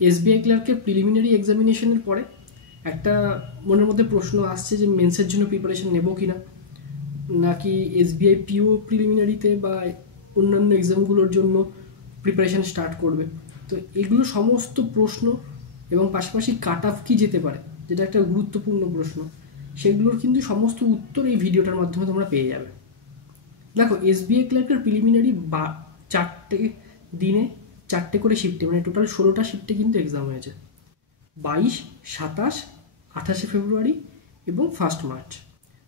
SBI ক্লার্কের preliminary এক্সামিনেশনের পরে একটা মনের মধ্যে প্রশ্ন আসছে যে মেন্সের জন্য প্রিপারেশন নেব কি না, নাকি এসবিআই পিও প্রিলিমিনারিতে বা অন্যান্য এক্সামগুলোর জন্য প্রিপারেশান স্টার্ট করবে। তো এগুলো সমস্ত প্রশ্ন এবং পাশাপাশি কাট অফ কী যেতে পারে, যেটা একটা গুরুত্বপূর্ণ প্রশ্ন, সেগুলোর কিন্তু সমস্ত উত্তর এই ভিডিওটার মাধ্যমে তোমরা পেয়ে যাবে। দেখো, এসবিআই ক্লার্কের প্রিলিমিনারি 4টে দিনে 4টে করে শিফটে, মানে টোটাল 16টা শিফটে কিন্তু এক্সাম হয়েছে, 22, 27, 28শে ফেব্রুয়ারি এবং 1 মার্চ।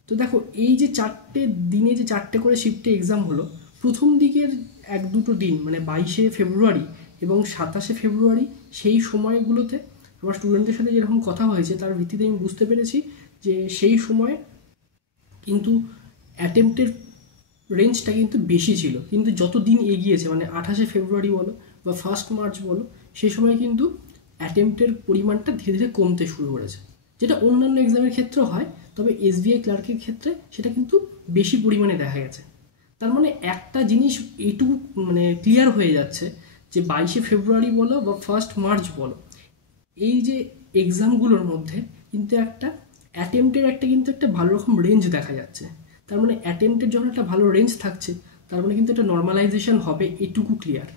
তো দেখো, এই যে 4টে দিনে যে 4টে করে শিফটে এক্সাম হলো, প্রথম দিকের 1-2 দিন মানে 22শে ফেব্রুয়ারি এবং 27শে ফেব্রুয়ারি, সেই সময়গুলোতে আমার স্টুডেন্টদের সাথে যেরকম কথা হয়েছে তার ভিত্তিতে আমি বুঝতে পেরেছি যে সেই সময় কিন্তু অ্যাটেম্পটের রেঞ্জটা কিন্তু বেশি ছিল। কিন্তু যত দিন এগিয়েছে, মানে 28শে ফেব্রুয়ারি বলো বা 1 মার্চ বলো, সেই সময় কিন্তু অ্যাটেম্পটের পরিমাণটা ধীরে ধীরে কমতে শুরু করেছে, যেটা অন্যান্য এক্সামের ক্ষেত্রেও হয়, তবে এসবিআই ক্লার্কের ক্ষেত্রে সেটা কিন্তু বেশি পরিমাণে দেখা গেছে। তার মানে একটা জিনিস এইটুকু মানে ক্লিয়ার হয়ে যাচ্ছে যে 22শে ফেব্রুয়ারি বলো বা 1 মার্চ বলো, এই যে এক্সামগুলোর মধ্যে কিন্তু একটা অ্যাটেম্পটের কিন্তু একটা ভালো রকম রেঞ্জ দেখা যাচ্ছে। তার মানে অ্যাটেম্পটের যখন একটা ভালো রেঞ্জ থাকছে, তার মানে কিন্তু একটা নর্মালাইজেশন হবে, এটুকু ক্লিয়ার।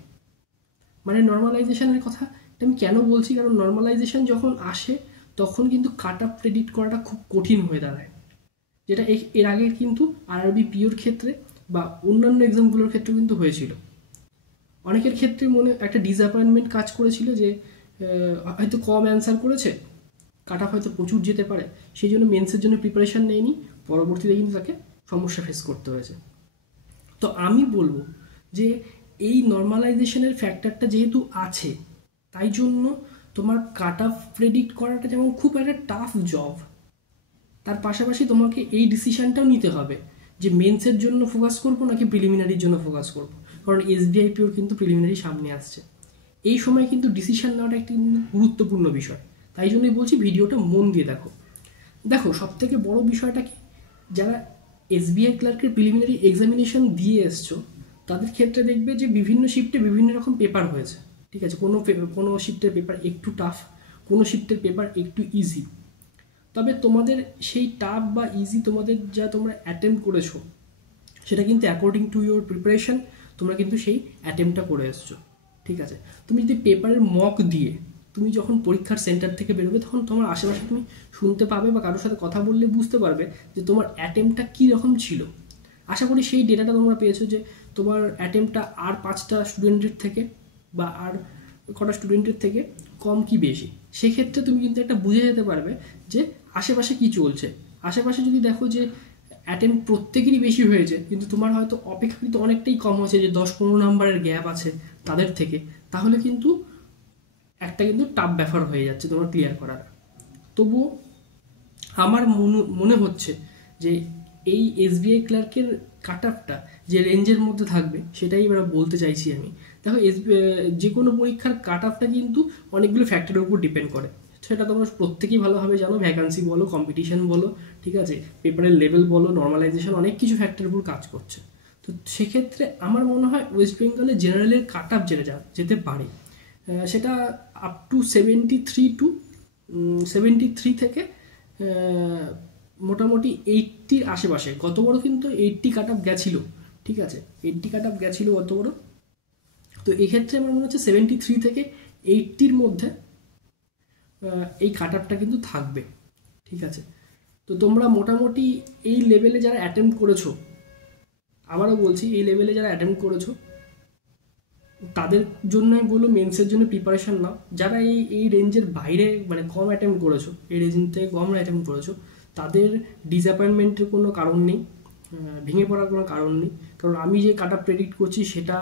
মানে নর্মালাইজেশনের কথা আমি কেন বলছি, কারণ নর্মালাইজেশন যখন আসে তখন কিন্তু কাট অফ প্রেডিক্ট করাটা খুব কঠিন হয়ে দাঁড়ায়, যেটা এর আগে কিন্তু আরআরবি পিওর ক্ষেত্রে বা অন্যান্য এক্সামগুলোর ক্ষেত্রে কিন্তু হয়েছিল। অনেকের ক্ষেত্রে মনে একটা ডিসঅ্যাপয়েন্টমেন্ট কাজ করেছিল যে হয়তো কম অ্যান্সার করেছে, কাট অফ হয়তো প্রচুর যেতে পারে, সেই জন্য মেন্সের জন্য প্রিপারেশান নেয়নি, পরবর্তীতে কিন্তু তাকে সমস্যা ফেস করতে হয়েছে। তো আমি বলবো যে এই নর্মালাইজেশনের ফ্যাক্টরটা যেহেতু আছে, তাই জন্য তোমার কাট অফ প্রেডিক্ট করাটা যেমন খুব একটা টাফ জব, তার পাশাপাশি তোমাকে এই ডিসিশানটাও নিতে হবে যে মেন্সের জন্য ফোকাস করবো নাকি প্রিলিমিনারির জন্য ফোকাস করবো, কারণ এসবিআই পিওর কিন্তু প্রিলিমিনারি সামনে আসছে। এই সময় কিন্তু ডিসিশান নেওয়াটা একটি গুরুত্বপূর্ণ বিষয়, তাই জন্যই বলছি ভিডিওটা মন দিয়ে দেখো। দেখো, সবথেকে বড় বিষয়টা কি, যারা এসবিআই ক্লার্কের প্রিলিমিনারি এক্সামিনেশন দিয়ে এসছো তাদের ক্ষেত্রে দেখবে যে বিভিন্ন শিফটে বিভিন্ন রকম পেপার হয়েছে, ঠিক আছে। কোনো শিফটের পেপার একটু টাফ, কোনো শিফটের পেপার একটু ইজি, তবে তোমাদের সেই টাফ বা ইজি তোমরা অ্যাটেম্প্ট করেছো, সেটা কিন্তু অ্যাকর্ডিং টু ইউর প্রিপারেশন তোমরা কিন্তু সেই অ্যাটেম্পটা করে এসছো, ঠিক আছে। তুমি যদি পেপারের মক দিয়ে তুমি যখন পরীক্ষার সেন্টার থেকে বেরোবে, তখন তোমার আশেপাশে তুমি শুনতে পাবে বা কারোর সাথে কথা বললে বুঝতে পারবে যে তোমার অ্যাটেম্পটা কী রকম ছিল। আশা করি সেই ডেটাটা তোমরা পেয়েছো যে তোমার অ্যাটেম্পটা আর 5টা স্টুডেন্টের থেকে বা আর কটা স্টুডেন্টের থেকে কম কি বেশি, সেক্ষেত্রে তুমি কিন্তু একটা বুঝে যেতে পারবে যে আশেপাশে কি চলছে। আশেপাশে যদি দেখো যে অ্যাটেম্প প্রত্যেকেরই বেশি হয়েছে, কিন্তু তোমার হয়তো অপেক্ষাকৃত অনেকটাই কম হয়েছে, যে 10-15 নাম্বারের গ্যাপ আছে তাদের থেকে, তাহলে কিন্তু একটা কিন্তু টাফ ব্যাপার হয়ে যাচ্ছে তোমার ক্লিয়ার করার। তবুও আমার মনে হচ্ছে যে এই এসবিআই ক্লার্কের কাট অফটা যে রেঞ্জের মধ্যে থাকবে সেটাই এবার বলতে চাইছি আমি। দেখো, যে কোনো পরীক্ষার কাট অফটা কিন্তু অনেকগুলো ফ্যাক্টরের উপর ডিপেন্ড করে, সেটা তোমরা প্রত্যেকেই ভালোভাবে জানো, ভ্যাকান্সি বলো, কম্পিটিশন বলো, ঠিক আছে, পেপারের লেভেল বলো, নর্মালাইজেশন, অনেক কিছু ফ্যাক্টরের উপর কাজ করছে। তো সেক্ষেত্রে আমার মনে হয় ওয়েস্ট বেঙ্গলে জেনারেলের কাট অফ যেতে পারে, সেটা আপ টু 73 থেকে মোটামুটি 80-র আশেপাশে। গত বড় কিন্তু 80 কাট অফ গেছিলো, ঠিক আছে, 80 কাট অফ গেছিলো গত বড়। তো এক্ষেত্রে আমার মনে হচ্ছে 73 থেকে 80-র মধ্যে এই কাট অফটা কিন্তু থাকবে, ঠিক আছে। তো তোমরা মোটামুটি এই লেভেলে যারা অ্যাটেম্প্ট করেছো, আবারও বলছি, এই লেভেলে যারা অ্যাটেম্প্ট করেছো তাদের জন্য আমি বলবো মেন্সের জন্য প্রিপারেশান নাও। যারা এই রেঞ্জের বাইরে মানে কম অ্যাটেম্প্ট করেছো, এই রেঞ্জ থেকে কম অ্যাটেম্প্ট করেছো, তাদের ডিসঅ্যাপয়েন্টমেন্টের কোনো কারণ নেই, ভেঙে পড়ার কোনো কারণ নেই। কারণ আমি যে কাট অফ প্রেডিক্ট করছি সেটা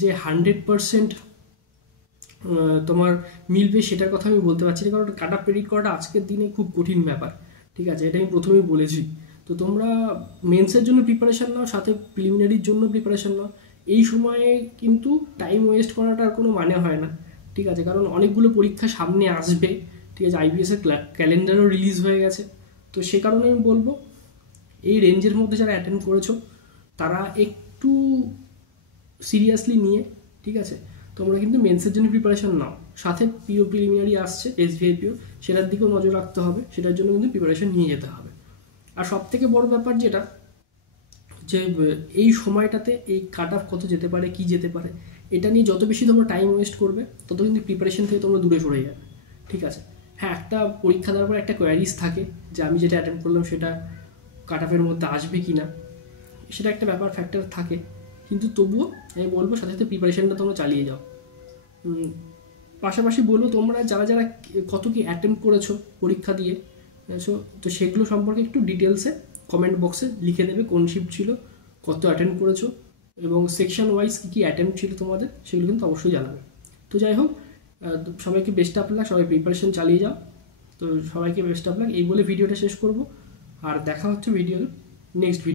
যে 100% তোমার মিলবে সেটার কথা আমি বলতে পারছি না, কারণ কাট অফ প্রেডিক্ট করাটা আজকের দিনে খুব কঠিন ব্যাপার, ঠিক আছে, এটা আমি প্রথমেই বলেছি। তো তোমরা মেন্সের জন্য প্রিপারেশান নাও, সাথে প্রিলিমিনারির জন্য প্রিপারেশান নাও। এই সময়ে কিন্তু টাইম ওয়েস্ট করাটার কোনো মানে হয় না, ঠিক আছে, কারণ অনেকগুলো পরীক্ষা সামনে আসবে, ঠিক আছে, আইবিএসের ক্যালেন্ডারও রিলিজ হয়ে গেছে। তো সে কারণে আমি বলবো এই রেঞ্জের মধ্যে যারা অ্যাটেন্ড করেছো তারা একটু সিরিয়াসলি নিয়ে, ঠিক আছে, তোমরা কিন্তু মেন্সের জন্য প্রিপারেশন নাও, সাথে পিও প্রিলিমিনারি আসছে এসবিআই পিও, সেটার দিকেও নজর রাখতে হবে, সেটার জন্য কিন্তু প্রিপারেশন নিয়ে যেতে হবে। আর সব থেকে বড় ব্যাপার যেটা, যে এই সময়টাতে এই কাট অফ কত যেতে পারে, কি যেতে পারে, এটা নিয়ে যত বেশি তোমরা টাইম ওয়েস্ট করবে তত কিন্তু প্রিপারেশন থেকে তোমরা দূরে সরে যাবে। ঠিক আছে, হ্যাঁ একটা পরীক্ষা দেওয়ার পর একটা কোয়ারিজ থাকে যে আমি যেটা অ্যাটেন্ড করলাম সেটা কাট অফের মধ্যে আসবে কি না, সেটা একটা ব্যাপার ফ্যাক্টর থাকে, কিন্তু তবুও আমি বলবো সাথে সাথে প্রিপারেশনটা তোমরা চালিয়ে যাও। পাশাপাশি বলবো তোমরা যারা যারা কত কি অ্যাটেম্প করেছো পরীক্ষা দিয়ে, তো সেগুলো সম্পর্কে একটু ডিটেলসে কমেন্ট বক্সে লিখে দেবে, কোন শিফট ছিল, কত অ্যাটেন্ড করেছো, এবং সেকশন ওয়াইজ কী কী অ্যাটেম্প ছিল তোমাদের, সেগুলো কিন্তু অবশ্যই জানাবে। তো যাই হোক, সবাইকে বেস্ট অফ লাক, সবাই প্রিপারেশন চালিয়ে যাও। তো সবাইকে বেস্ট অফ লাক এই বলে ভিডিওটা শেষ করব, আর দেখা হচ্ছে ভিডিওর নেক্সট ভিডিও।